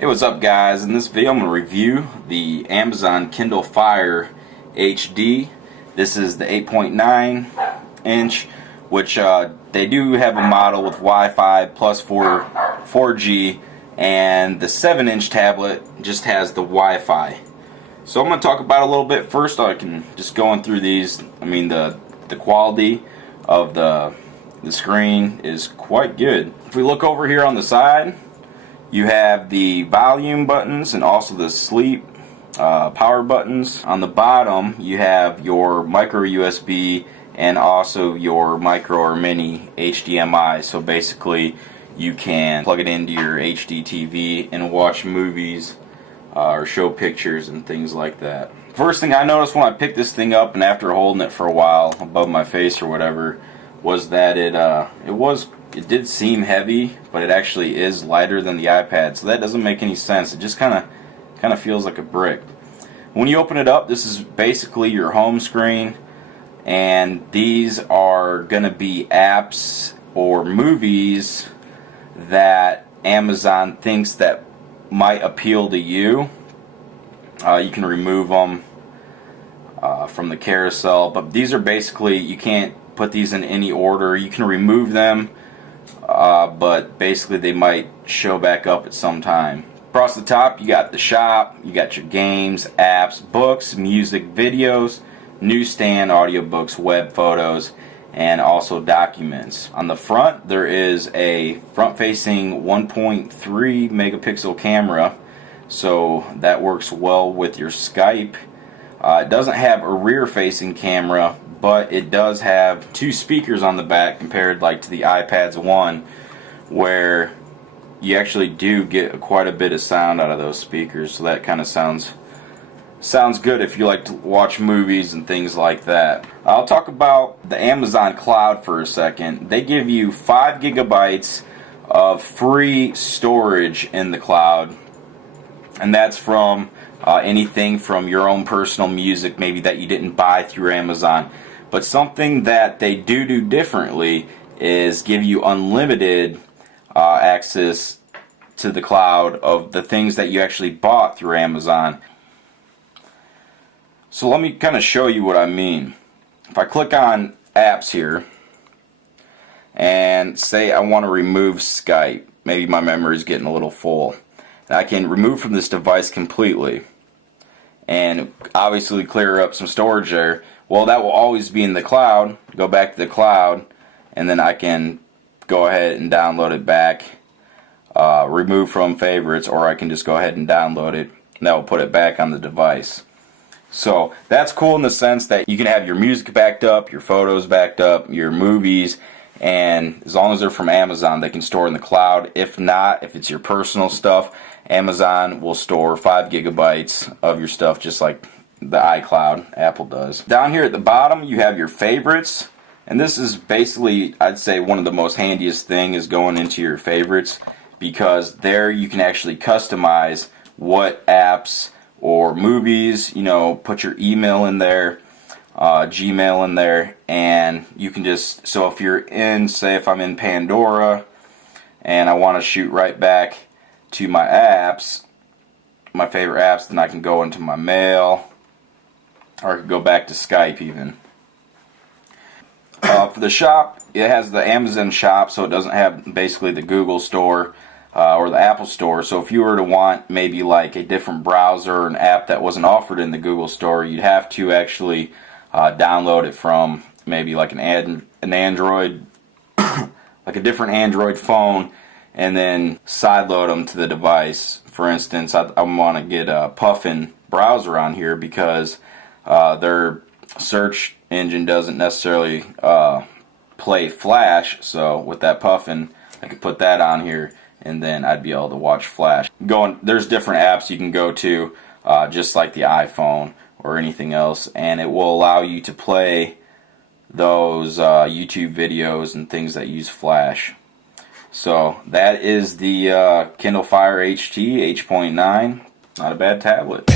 Hey, what's up guys? In this video I'm going to review the Amazon Kindle Fire HD. This is the 8.9 inch, which they do have a model with Wi-Fi plus 4G, and the 7-inch tablet just has the Wi-Fi. So I'm going to talk about it a little bit. First, I can just going through these. I mean, the quality of the screen is quite good. If we look over here on the side, you have the volume buttons and also the sleep power buttons. On the bottom you have your micro USB and also your micro or mini HDMI. So basically you can plug it into your HD TV and watch movies or show pictures and things like that. First thing I noticed when I picked this thing up and after holding it for a while above my face or whatever was that it did seem heavy, but it actually is lighter than the iPad, so that doesn't make any sense. It just kind of feels like a brick. When you open it up, this is basically your home screen, and these are going to be apps or movies that Amazon thinks that might appeal to you. You can remove them from the carousel, but these are basically, you can't put these in any order. You can remove them, but basically they might show back up at some time. Across the top you got the shop, you got your games, apps, books, music, videos, newsstand, audiobooks, web photos, and also documents. On the front there is a front-facing 1.3 megapixel camera, so that works well with your Skype. It doesn't have a rear-facing camera, but it does have two speakers on the back compared like to the iPad's one, where you actually do get quite a bit of sound out of those speakers. So that kind of sounds good if you like to watch movies and things like that. I'll talk about the Amazon Cloud for a second. They give you 5 gigabytes of free storage in the cloud, and that's from anything from your own personal music maybe that you didn't buy through Amazon. But something that they do differently is give you unlimited access to the cloud of the things that you actually bought through Amazon. So let me kind of show you what I mean. If I click on apps here and say I want to remove Skype, maybe my memory is getting a little full, and I can remove from this device completely and obviously clear up some storage there. Well, that will always be in the cloud. Go back to the cloud, and then I can go ahead and download it back, remove from favorites, or I can just go ahead and download it, and that will put it back on the device. So that's cool in the sense that you can have your music backed up, your photos backed up, your movies, and as long as they're from Amazon, they can store in the cloud. If not, if it's your personal stuff, Amazon will store 5 gigabytes of your stuff just like the iCloud, Apple does. Down here at the bottom you have your favorites, and this is basically, I'd say, one of the most handiest thing is going into your favorites, because there you can actually customize what apps or movies, you know, put your email in there, Gmail in there, and you can just, so if you're in, say if I'm in Pandora and I want to shoot right back to my apps, my favorite apps, then I can go into my mail, or I could go back to Skype even. For the shop, it has the Amazon shop, so it doesn't have basically the Google store or the Apple store. So if you were to want maybe like a different browser or an app that wasn't offered in the Google store, you'd have to actually download it from maybe like an Android, like a different Android phone, and then sideload them to the device. For instance, I want to get a Puffin browser on here because their search engine doesn't necessarily play Flash, so with that Puffin I could put that on here and then I'd be able to watch Flash. There's different apps you can go to just like the iPhone or anything else, and it will allow you to play those YouTube videos and things that use Flash. So that is the Kindle Fire HD 8.9. Not a bad tablet.